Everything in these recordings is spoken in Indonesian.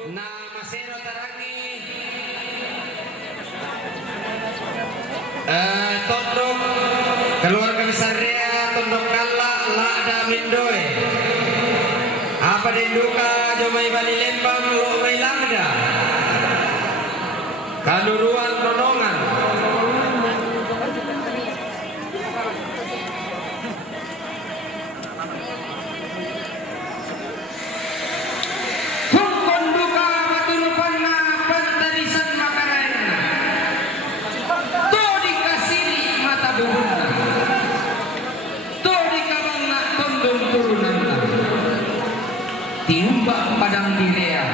Nama Sero Tarangi Tondok keluarga besar dia Tondok Kala Lada Mindoy apa dinduka Jomai Bali Lembang Lomai Langda Kanuruan Nonongan tiumbak padang direa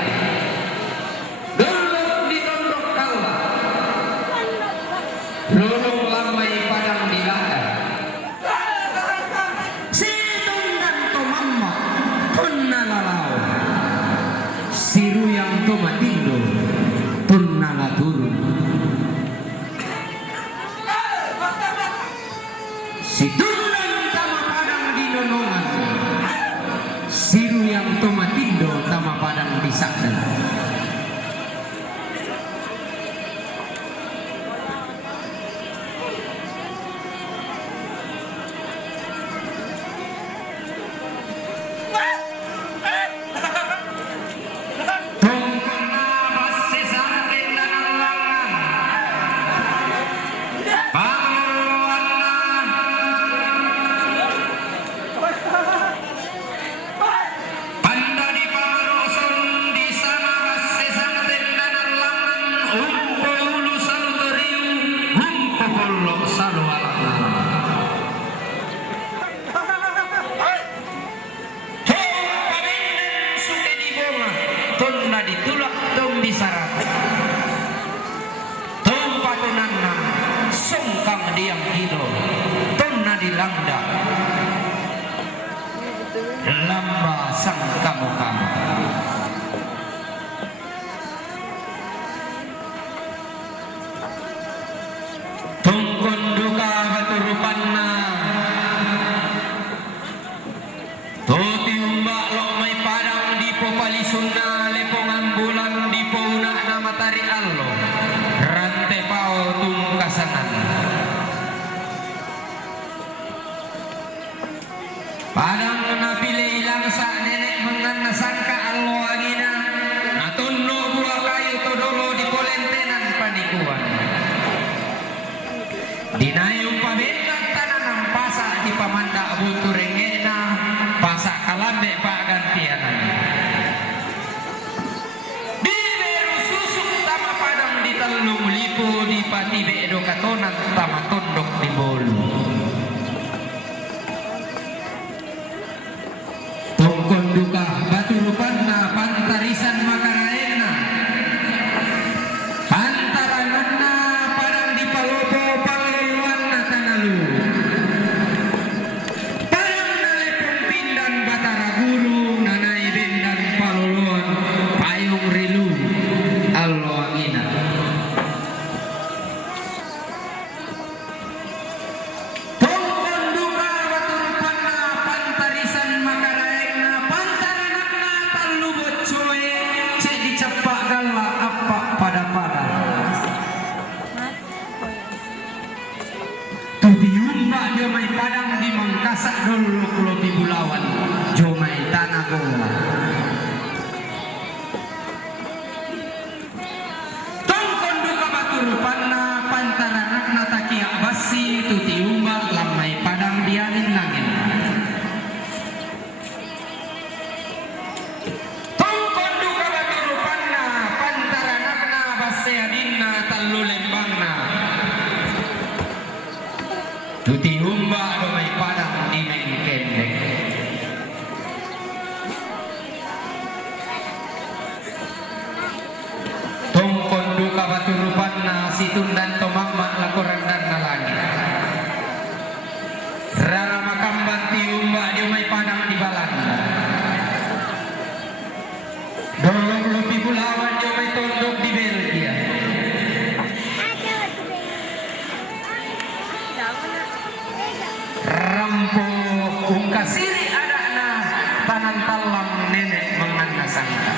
gelap di Tondok Kala lolong lamai padang dilada sidung dan tomamma tunna lalau siru yang tomatindo tunna laturun sidung tama padang di nonongan siru yang tomatindo tama padang di sakda tonna ditulak tong disarat tong patunanna songkang diam hido tonna dilangda lamba sang kamu-kamu tong konduka baturupanna toti umbak lomai padang di popalisunna bulan di pauna na matari allo rante pao tungkasanan padang napili ilang sa nenek mengan nasangka allo agina natunno buah kayu todolo di polentenan panikuan dinayong pabinat tananang pasa di pamanda buturengena pasa kalambe pak gantianan Talung lipo di pati bedo katonan tama tondok di bolu tongkon duka batu rupanna pantarisan makaraena pantarananna padang di palopo pangluanna tanalu padang nalepon pindan batara guru nanai bendan paloluan payung rilu allo angina Jomai padang di Mangkasak dulu Pulau Tibulawan Jomai tanah gola tongkon duka batu rupanna pantaranakna natakiak basi tuti umbak lamai padang dianin langit tongkon duka batu rupanna pantaranakna basi adinna talu lembangna tuti umbak domai padang di main kendek tongkon duka batu rupanna situn dan tomamma lakoran dan nalangi rara makamban ti umbak domai padang di balanda dolok lopi pulawan domai tondok di Belgia rampo ungkasiri adana tanan talam nenek mengan nasangka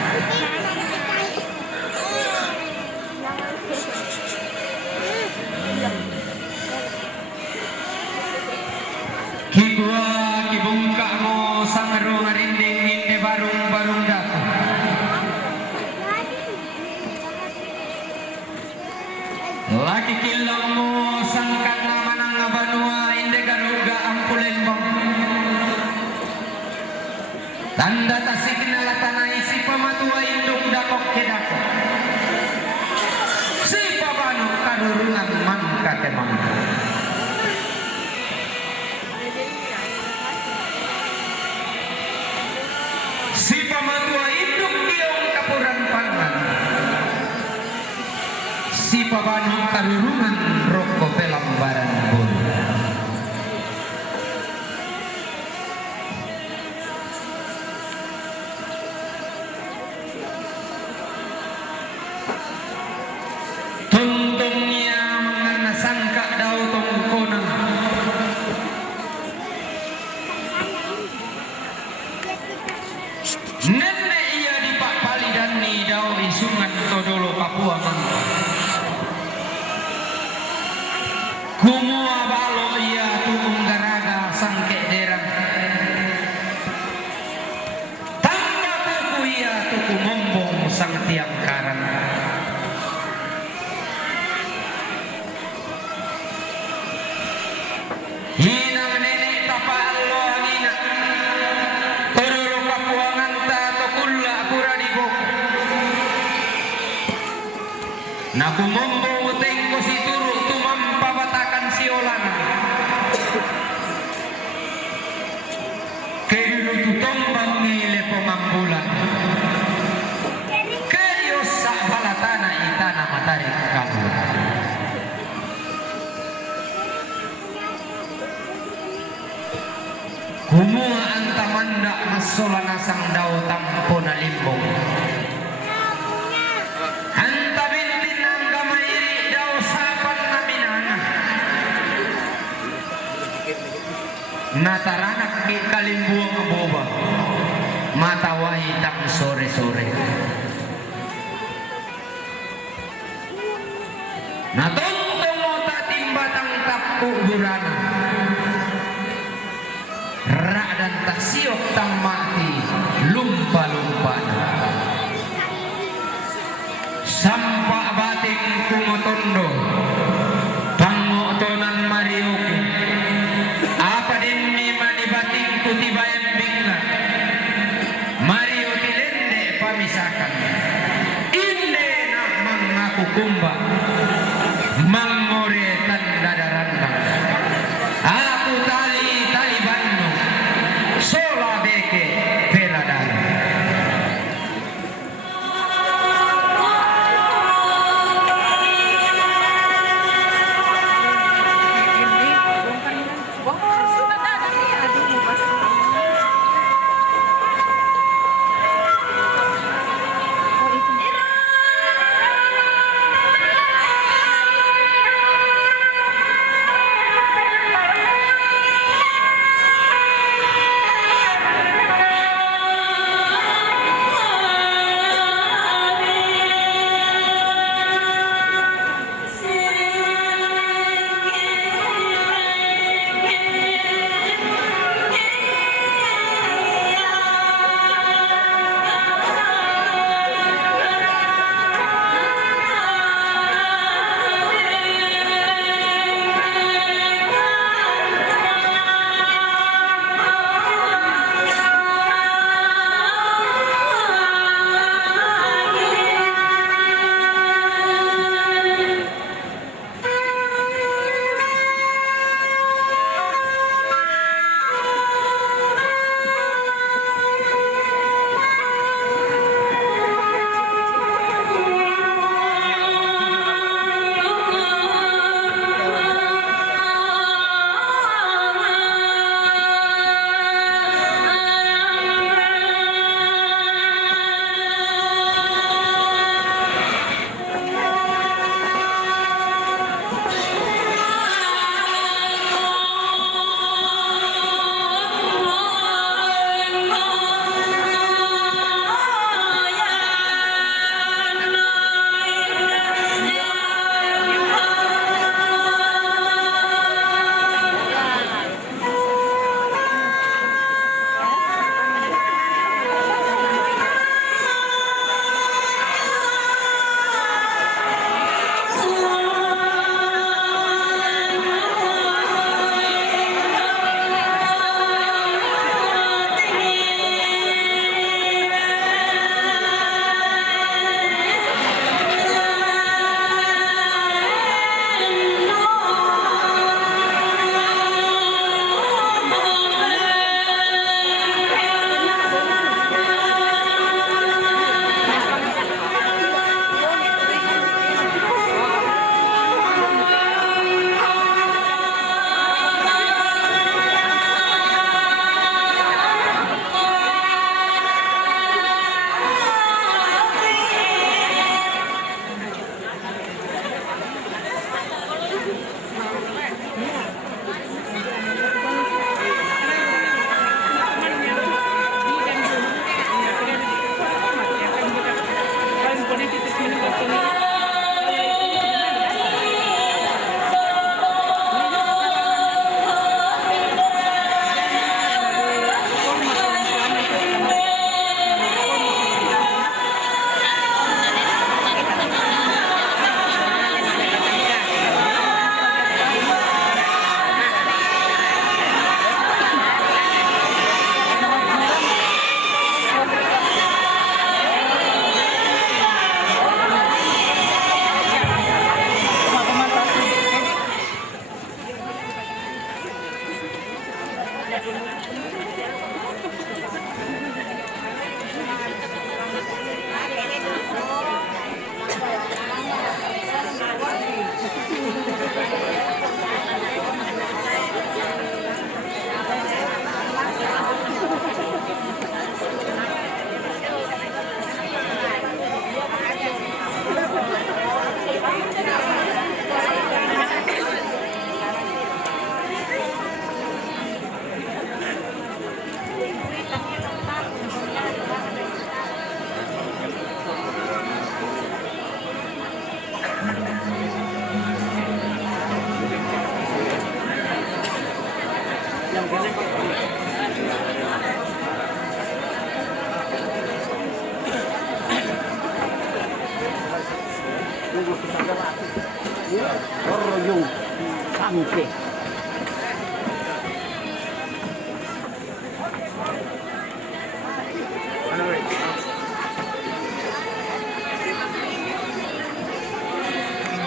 tasik nalatanay si pamatua induk dakok kedakok. Si pabano karurungan mangka ke mangka. Si pamatua induk diong kapuran pangan. Si pabano karurungan roko pelambaran bun. Tuntungnya mengana sangka dau tongkonan. Nenek ia di Pak Pali dan ni dau isungan todolo Papua mangka. Kumua balo ia tuung garaga sangke derang. Tanda tuku ia tuku mombong sang tiang karang. Hina nenek tapa allo hina todolo kapuangan ta tokulla pura di boko. Naku mombo utengko si turu tumampa batakan si olana. Kedulu tutombang ngile pemambulan. Kedios sak balatana itana matarik kamu. Kumua antamanda masolana sang dao tampo na limbong. Anta bintin ang gamairi daw sapan na minana. Nataranak ki kalimbuang aboba. Matawahi tang sore-sore. Natuntong mo tatimbatang tapku burana. Rak dan tak siok tang mati lumpa-lumpa. Sampak batik kumotondo pangotonan mariuku. Apa din mimani batik kutibayan bingla. Mario tilende pamisakan. Inde nak mengaku kumba. Mangore tanda daranda. Aku tali bando sola beke Bangke.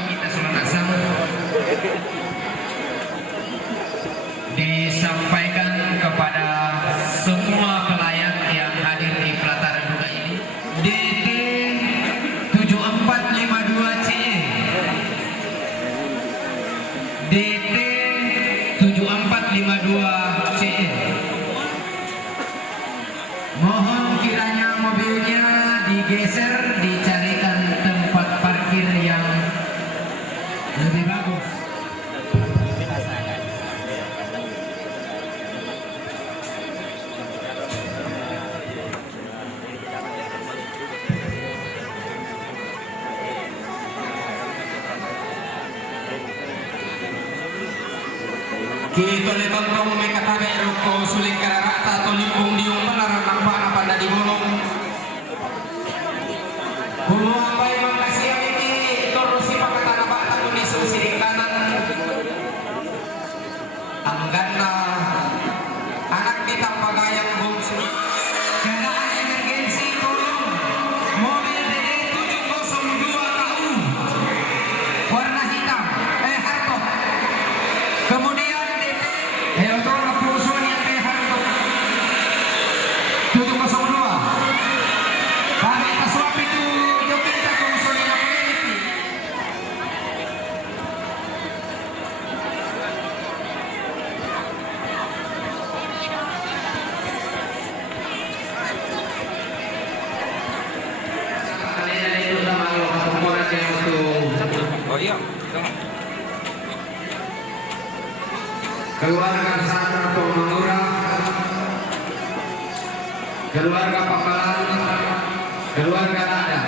Kita Sulanasang disampaikan kepada semua pelayan yang hadir di pelataran duga ini. DT 7452 CE, DT 7452 CE. Mohon kiranya mobilnya digeser, dicarikan tempat parkir yang lebih bagus. Kita letontong may katabi ruko suling kararata to limpong diung panaran ng panapan na di bulong. Humuapay magkasiyang iti toro si pagkatanaba at unisong siling-kanan. Ang ganda anak ditang pagayang bumso. Kailangan emergency tulong. Mobile DD 702 KU. Warna hitam. Harto. Kemudian Eotor na puso niya kay Harto 702. Kami kaswapi to Jokita kung suli na pagkakiti. Kanina na ito sa mga katungkuran niya ito. O iya. Keluarga besar Pemangura, keluarga Papalan, keluarga Nada,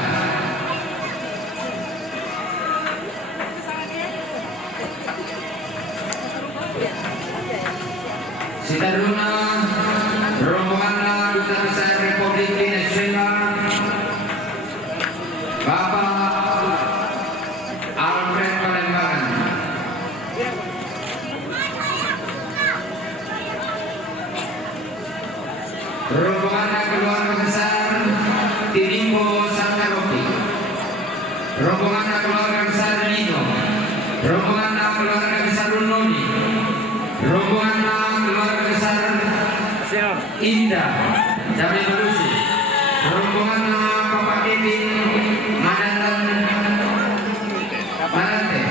Sitaruna, rombongan Duta Besar Republik Indonesia, Bapak Alfred Palembaran. Rombongan keluarga besar Tirimbo Sangaropi, rombongan keluarga besar Nino, rombongan keluarga besar Runoni, rombongan keluarga besar Indah Jami Malusi, rombongan Bapak Kevin Manatan Marante,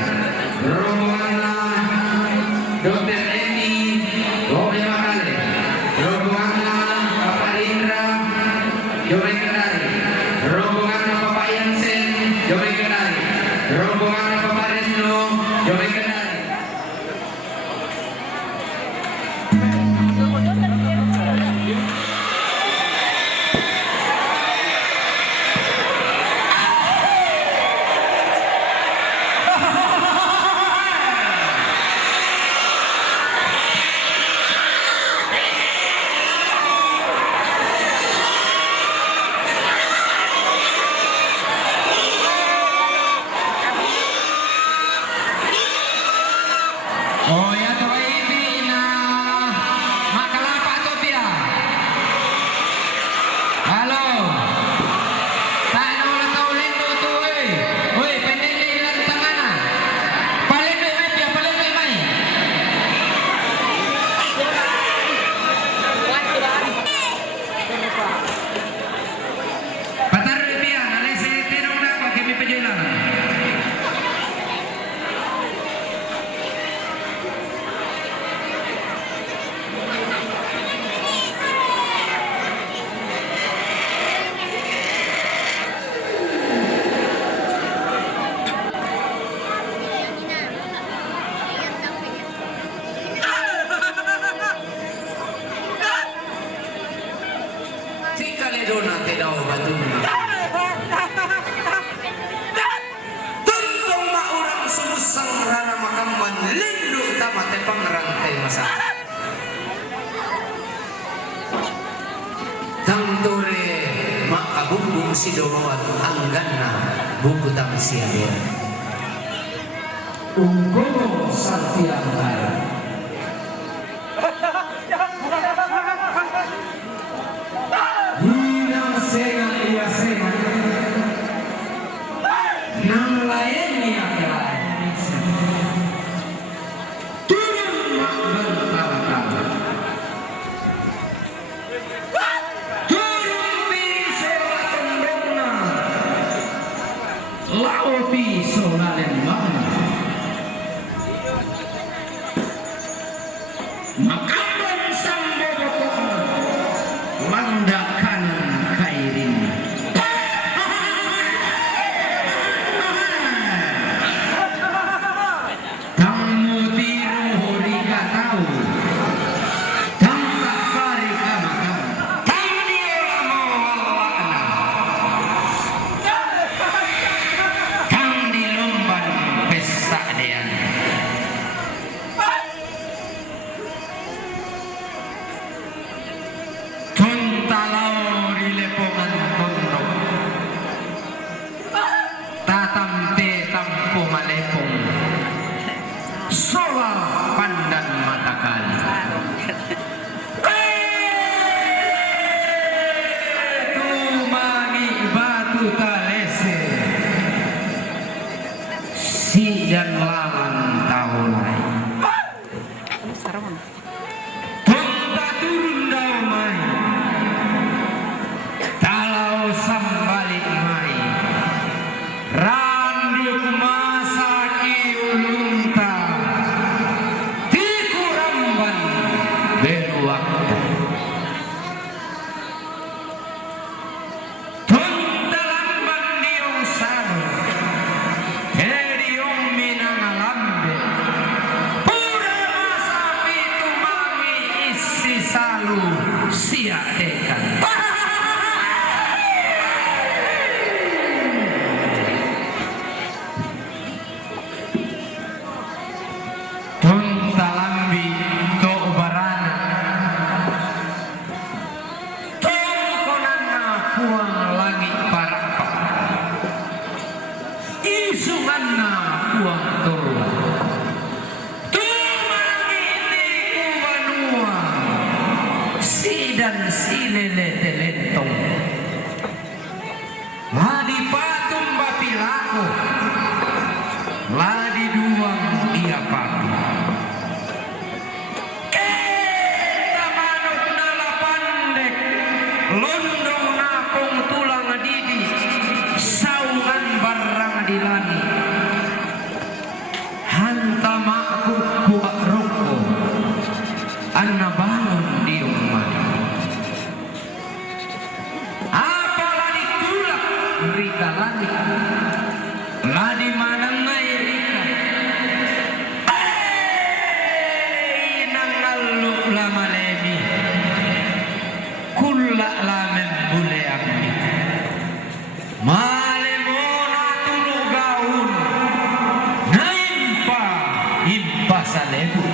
rombongan Dr. Eni Bobe Makale, rombongan Jomai Kendari, rombongan Bapak Yansen, Jomai Kendari, rombongan Bapak Resno, Jomai Kendari. Oh ya to ini na makalapa to pia. Halo. Tayo na taulin do to eh. Oy, pendele lang tangana. Palin do mai pia, palin do mai. Patar pia, nalese tinong na ko kimi pejelan. Dona tidak batu tentang maurang sumusang rana makamban lindu tama tepang rantai masa tangtore makabumbung si doawat anggana buku tang siabir Ungkono Saltiangkai Hinang senga ia senga Nang lainnya kelain turun mak berkala-kala turun pisau tembongna lau pisau lalen bangna makanan sambobokona landak kanan kairin tamu tiru horika tahu tampak karika makam tamu dia mau walakna tam di lomban pesta dia talau di lepongan tondok tatam te tampo malepong sola pandan matakan tumani batu talese si dan lawan tahun tonta turun damai talau sambalik mai randuk masaki ulunta tiku ramban beruakta tonta lamban diong sanu hediong minang lambe pura masa pitu mami isi salu sia dekan talambi to barana tongkonana puang langit parapa isunganna puang turun tumangi ni kubanua si dan si lele telentong ladi patung bapilako ladi duang dia papi londong napong tulang didi saungan barang di langit hantamakku kuak roko anna bangun di rumah apalagi tulak rika langit ladi manangai rika nangaluk lama lemi kulla lamen bule akmi malemona tulu gaun naimpa impa salebu